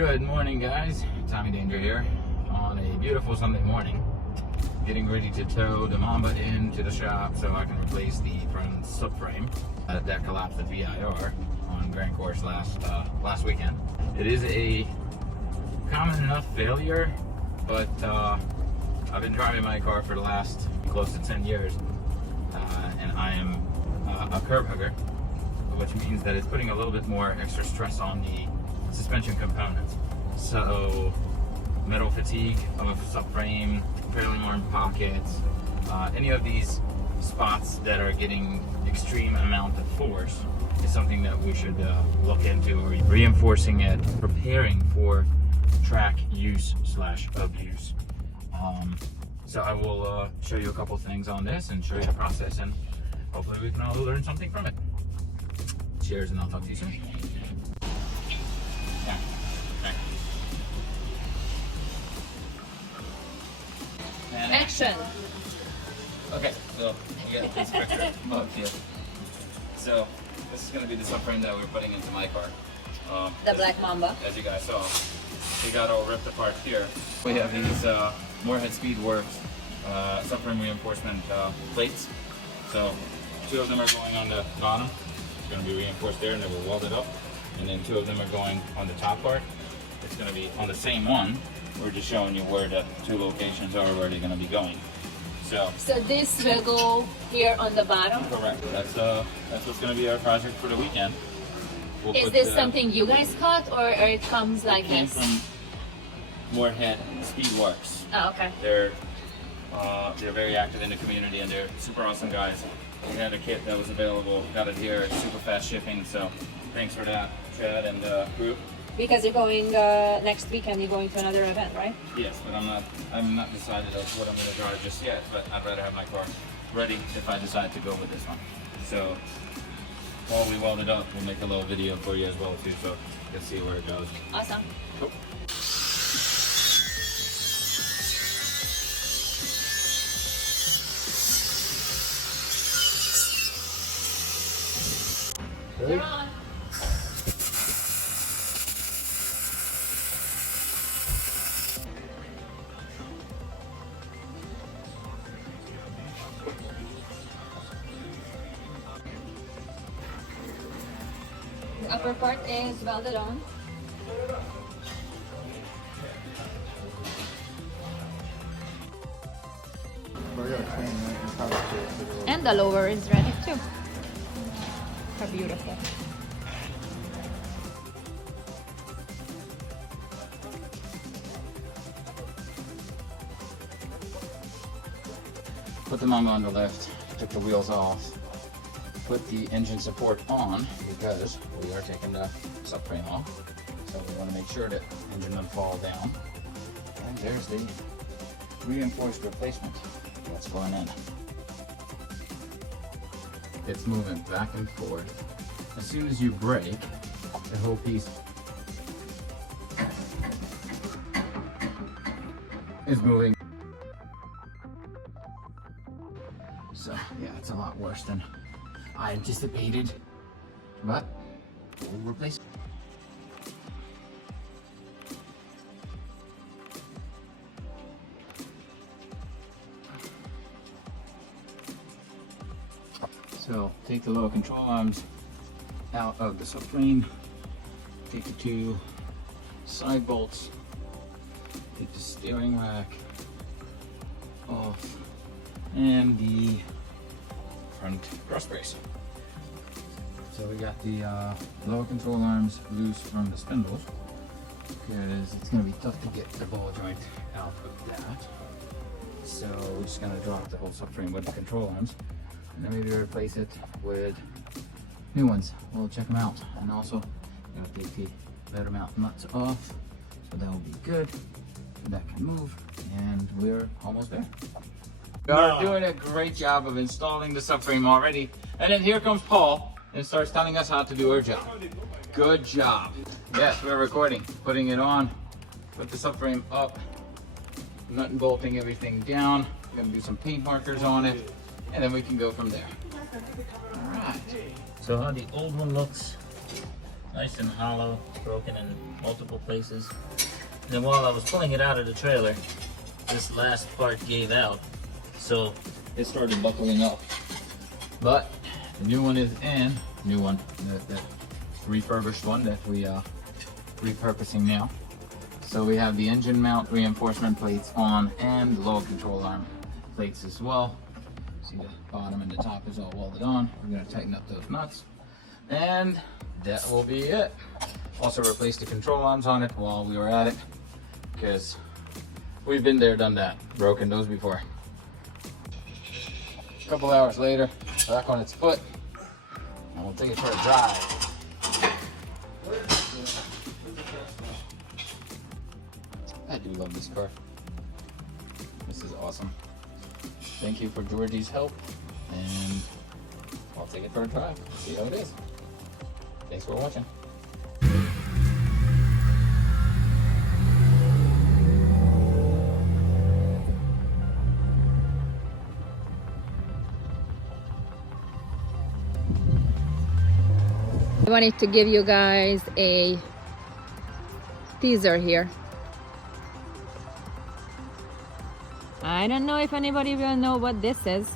Good morning, guys. Tommy Danger here on a beautiful Sunday morning. Getting ready to tow the Mamba into the shop so I can replace the front subframe that collapsed at VIR on Grand Course last weekend. It is a common enough failure, but I've been driving my car for the last close to 10 years, and I am a curb hugger, which means that it's putting a little bit more extra stress on the suspension components. So metal fatigue of subframe, trailing arm pockets, any of these spots that are getting extreme amount of force is something that we should look into, reinforcing it, preparing for track use / abuse. So I will show you a couple things on this and show you the process, and hopefully we can all learn something from it. Cheers, and I'll talk to you soon. Yeah. Okay. And Action! okay, so you get this picture up here. So this is going to be the subframe that we're putting into my car. The Black Mamba. As you guys saw, we got all ripped apart here. We have these Moorhead Speedworks subframe reinforcement plates. So 2 of them are going on the bottom. It's going to be reinforced there, and they will weld it up. And then 2 of them are going on the top part. It's going to be on the same one. We're just showing you where the 2 locations are, where they're going to be going. So this will go here on the bottom? Correct. That's what's going to be our project for the weekend. Is this something you guys cut, or it comes like came this? from Moorhead Speedworks. Oh, okay. They're very active in the community, and they're super awesome guys. We had a kit that was available, got it here, it's super fast shipping, so thanks for that, Chad and group. Because you're going next weekend, you're going to another event, right? Yes, but I'm not decided of what I'm going to drive just yet, but I'd rather have my car ready if I decide to go with this one. So while we weld it up, we'll make a little video for you as well too, so you can see where it goes. Awesome. Cool. You're on. The upper part is welded on. And the lower is ready too. How beautiful. Put the Mamba on the lift, took the wheels off, put the engine support on because we are taking the subframe off. So we want to make sure that the engine doesn't fall down. And there's the reinforced replacement. That's going in. It's moving back and forth. As soon as you brake, the whole piece is moving. So yeah, it's a lot worse than I anticipated, but we'll replace it. So take the lower control arms out of the subframe, take the 2 side bolts, take the steering rack off, and the front cross brace. So we got the lower control arms loose from the spindles because it's going to be tough to get the ball joint out of that. So we're just going to drop the whole subframe with the control arms, and then maybe replace it with new ones. We'll check them out. And also got the letter mount nuts off, so that will be good. That can move, and we're almost there. We are doing a great job of installing the subframe already, and then here comes Paul and starts telling us how to do our job. Good job. Yes, we're recording. Putting it on, put the subframe up, nut and bolting everything down. We're gonna do some paint markers on it, and then we can go from there. All right. So how the old one looks, nice and hollow. broken in multiple places. And then while I was pulling it out of the trailer, this last part gave out, so it started buckling up. But the new one is in. New one, that refurbished one that we are repurposing now. So we have the engine mount reinforcement plates on and the lower control arm plates as well. See the bottom and the top is all welded on. We're going to tighten up those nuts. And that will be it. Also replaced the control arms on it while we were at it, because we've been there, done that, broken those before. A couple hours later, back on its foot, and we'll take it for a drive. I do love this car. This is awesome. Thank you for Georgie's help, and I'll take it for a drive, see how it is. Thanks for watching. I wanted to give you guys a teaser here. I don't know if anybody will know what this is.